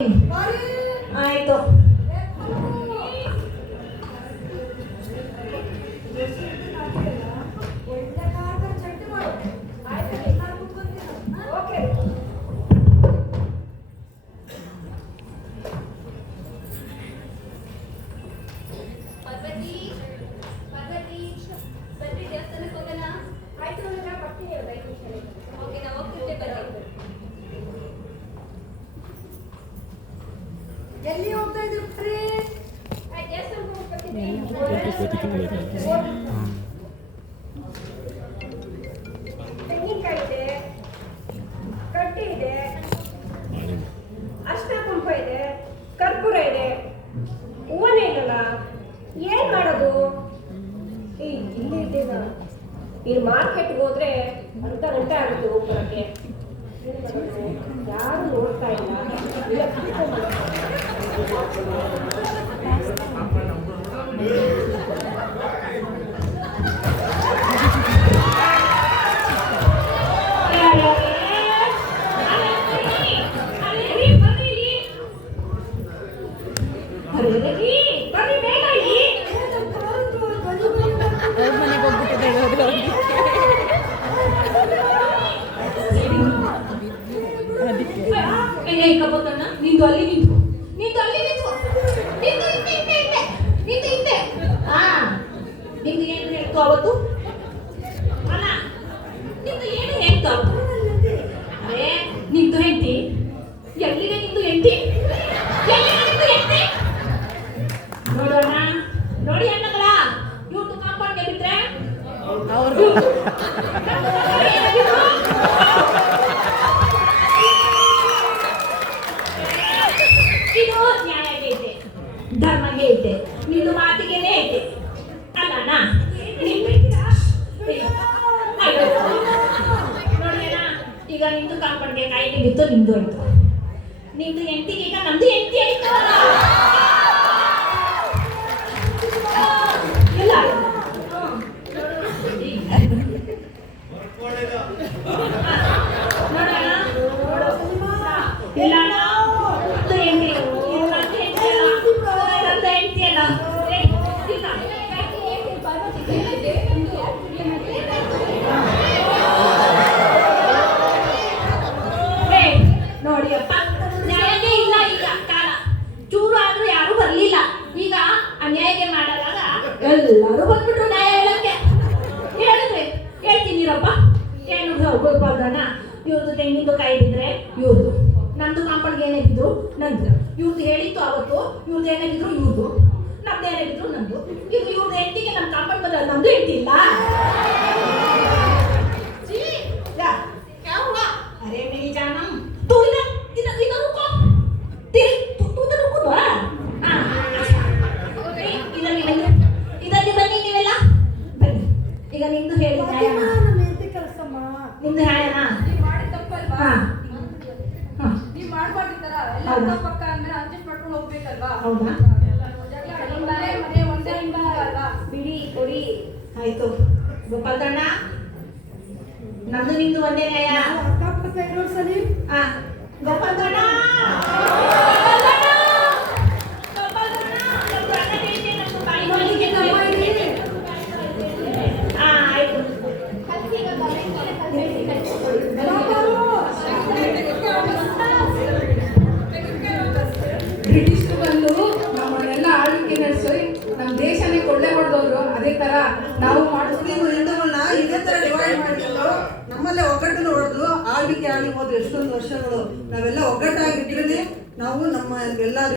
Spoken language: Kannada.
ಆಯ್ತು. ಎಲ್ಲಿ ಹೋಗ್ತಾ ಇದ್ರು? ತೆಂಗಿನಕಾಯಿ ಇದೆ, ಕಟ್ಟಿ ಇದೆ, ಅರ್ಶಿನ ಕುಂಕುಮ ಇದೆ, ಕರ್ಪೂರ ಇದೆ, ಹೂವನೇ ಇಲ್ಲಲ್ಲ, ಏನ್ ಮಾಡೋದು? ಇಲ್ಲಿ ಇದ್ದೀಗ ಇಲ್ಲಿ ಮಾರ್ಕೆಟ್ಗೆ ಹೋದ್ರೆ ಅರ್ಧ ಗಂಟೆ ಆಗುತ್ತೆ ಹೋಗ್ಬರಕ್ಕೆ. ಯಾರು ನೋಡ್ತಾ ಇಲ್ಲ. ನಿಂದು ಅಲ್ಲಿ ನಿಂತು ನಿಂದು ಅಲ್ಲಿ ನಿಂತು ನಿಂದು ಹಿಂದೆ ಹಾ ನಿಂದು ಏನು ಹೇಳ್ತು ಅವತ್ತು? ಅಲ್ಲ ನಿಂದು ಏನು ಹೇಳ್ತು? ಅರೇ ನಿಂದು ಹೆಂಡತಿ ಎಲ್ಲಿದೆ? ನಿಂದು ಹೆಂಡತಿ ಎಲ್ಲಿದೆ? ನಿಂದು ಹೆಂಡತಿ ನೋಡೋಣ. ನೋಡಿ ಅಣ್ಣಗಳ ಇವ್ರದ್ದು ಕಾಂಪೌಂಡ್ಗೆ ಬಿಟ್ರೆ ಅವ್ರದ್ದು ಧರ್ಮಗೆ ಐತೆ, ನಿಂದು ಮಾತಿಗೆನೇ ಐತೆ ಅಲ್ಲಣ್ಣ. ನೋಡಿ ಅಣ್ಣ, ಈಗ ನಿಂದು ಕಾಂಪೌಂಡ್ಗೆ ಕಾಯಿಗೆ ಬಿತ್ತು, ನಿಂದು ಆಯ್ತು. ನಿಂದು ಹೆಂಡತಿಗೆ ಈಗ ನಮ್ದು ಹೆಂಡತಿ ಆಯ್ತು. ಇಲ್ಲ ನೋಡೋಣ, ಇಲ್ಲ ನೋಡಿಯಪ್ಪ, ನ್ಯಾಯನೇ ಇಲ್ಲ ಈಗ. ಕಾಲ ಚೂರು ಆದ್ರೂ ಯಾರು ಬರ್ಲಿಲ್ಲ. ಈಗ ಅನ್ಯಾಯಕ್ಕೆ ಮಾಡಲಾಗ ಎಲ್ಲರೂ ಬಂದ್ಬಿಟ್ರು ನ್ಯಾಯ ಹೇಳಕ್ಕೆ. ಹೇಳಿದ್ರೆ ಹೇಳ್ತೀನಿರಪ್ಪ, ಏನು ಹೋಗ್ಬಾರ್ದಣ್ಣ. ಇವ್ರದ್ದು ತೆಂಗಿಂದು ಕಾಯಿ ಬಿದ್ರೆ ಇವ್ರದ್ದು, ನಮ್ದು ಕಾಂಪೌಂಡ್ಗೆ ಏನೇ ಬಿದ್ರು ನಂದು. ಇವ್ರದ್ದು ಹೇಳಿತ್ತು ಅವತ್ತು, ಇವ್ರದ್ದು ಏನೇ ಬಿದ್ರು ಇವ್ರದ್ದು, ನಮ್ದು ಏನೇ ಬಿದ್ರು ನಂದು. ಈಗ ಇವ್ರದ್ದು ಹೆಂಡತಿಗೆ ನಮ್ಮ ಕಾಂಪೌಂಡ್ ಬಂದ್ರೆ ನಮ್ದು ಹೆಂಡತಿ ಇಲ್ಲ. अरे मेरी जानम तू इधर इधर इधर रुको तेरे तू इधर रुको ना. हां इधर नहीं बन्नी ನೀವೆಲ್ಲ ಬನ್ನಿ. ಈಗ ನಿಮ್ದು ಹೇಳಿ ನ್ಯಾಯ. ನಮ್ಮ ಹೆಂಡತಿ ಕೆಲಸಮ್ಮ, ನಿಮ್ದು ನ್ಯಾಯನಾ? ನೀವು ಮಾಡಿ ತಪ್ಪಲ್ವಾ? ಹಾಂ ನೀವು ಮಾಡಬಾರ್ದಿತ್ತರ ಎಲ್ಲ ಅಕ್ಕ ಪಕ್ಕ ಅಂದ್ರೆ ಅಡ್ಜಸ್ಟ್ ಮಾಡ್ಕೊಂಡು ಹೋಗ್ಬೇಕಲ್ವಾ? ಹೌದಾ? ಮನೆ ಒಂದೇ ಅಲ್ವಾ? ಬಿಡಿ ಕೊಡಿ ಆಯ್ತು. ಗೋಪಾಲಣ್ಣ, ನಮ್ದು ನಿಮ್ದು ಒಂದೇ ನ್ಯಾಯ. ಅಕ್ಕಪಕ್ಕ ಇರೋರು ಸರಿ. ಹಾ ಗೋಪಾಲಣ್ಣ, ಬ್ರಿಟಿಷರು ಬಂದು ನಮ್ಮನ್ನೆಲ್ಲ ಆಳ್ವಿಕೆ ನಡೆಸಿ ನಮ್ಮ ದೇಶನೇ ಕೊಳ್ಳೆ ಹೊಡೆದವರು. ಅದೇ ತರ ನಾವು ಮುಸ್ಲಿಂ ಹಿಂದೂಗಳನ್ನ ಇದೇ ತರ ಡಿವೈಡ್ ಮಾಡಿದ್ರು. ನಮ್ಮಲ್ಲೇ ಒಗ್ಗಟ್ಟನ್ನು ಹೊಡೆದು ಆಳ್ವಿಕೆ ಆಗಿ ಹೋದ್ರು ಎಷ್ಟೊಂದು ವರ್ಷಗಳು. ನಾವೆಲ್ಲ ಒಗ್ಗಟ್ಟಾಗಿದ್ರೆ ನಾವು ನಮ್ಮ ಎಲ್ಲ